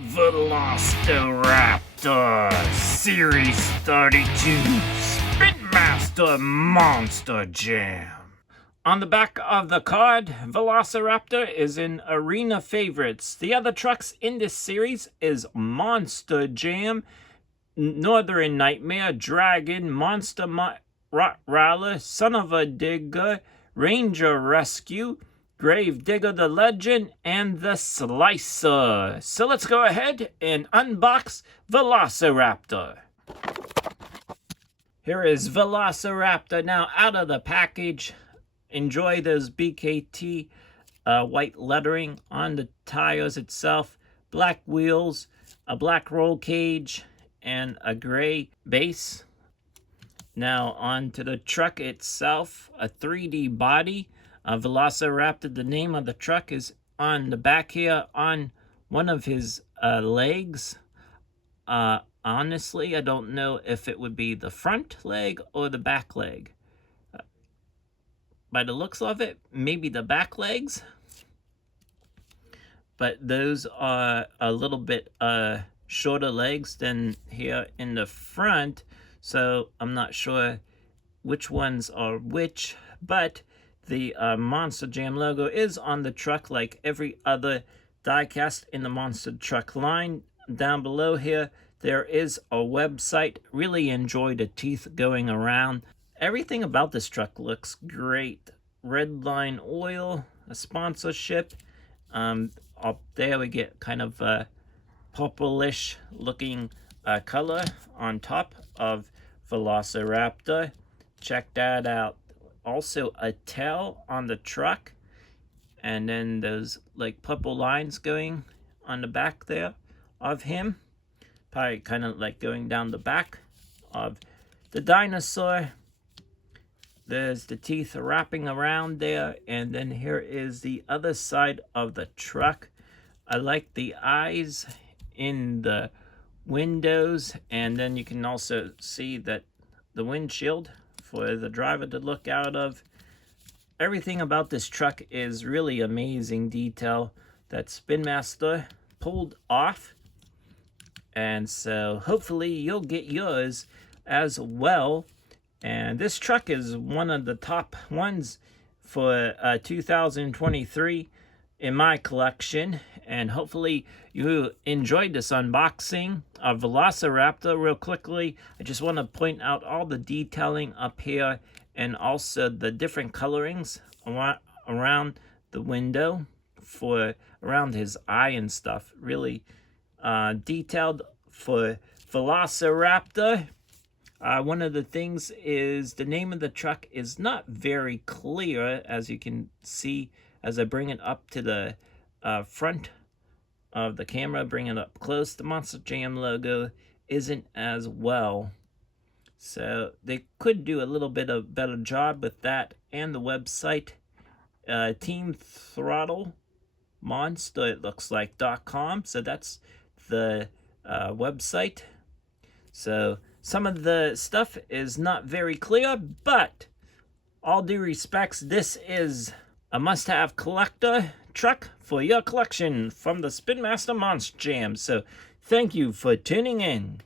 VELOCIRAPTOR Series 32 Spin Master Monster Jam. On the back of the card, VELOCIRAPTOR is in Arena Favorites. The other trucks in this series is Monster Jam, Northern Nightmare, Dragon, Monster Rottweiler, Son of a Digger, Ranger Rescue, Grave Digger the Legend, and the Slicer. So let's go ahead and unbox VELOCIRAPTOR. Here is VELOCIRAPTOR now out of the package. Enjoy those BKT white lettering on the tires itself, black wheels, a black roll cage, and a gray base. Now on to the truck itself, a 3D body. VELOCIRAPTOR, the name of the truck is on the back here on one of his legs. Honestly, I don't know if it would be the front leg or the back leg. By the looks of it, maybe the back legs. But those are a little bit shorter legs than here in the front. So I'm not sure which ones are which, but the Monster Jam logo is on the truck like every other diecast in the Monster Truck line. Down below here, there is a website. Really enjoy the teeth going around. Everything about this truck looks great. Redline Oil, a sponsorship. Up there we get kind of a purplish looking color on top of VELOCIRAPTOR. Check that out. Also a tail on the truck, and then those like purple lines going on the back there of him, probably kind of like going down the back of the dinosaur. There's the teeth wrapping around there, and then here is the other side of the truck. I like the eyes in the windows, and then you can also see that the windshield for the driver to look out of. Everything about this truck is really amazing detail that Spin Master pulled off. And so hopefully you'll get yours as well. And this truck is one of the top ones for 2023 in my collection. And hopefully you enjoyed this unboxing of VELOCIRAPTOR. Real quickly, I just want to point out all the detailing up here and also the different colorings around the window for around his eye and stuff. Really detailed for VELOCIRAPTOR. One of the things is the name of the truck is not very clear, as you can see as I bring it up to the front of the camera, bring it up close. The Monster Jam logo isn't as well, so they could do a little bit of better job with that. And the website, Team Throttle Monster, it looks like .com. So that's the website. So some of the stuff is not very clear, but all due respects, this is a must-have collector truck for your collection from the Spin Master Monster Jam. So thank you for tuning in.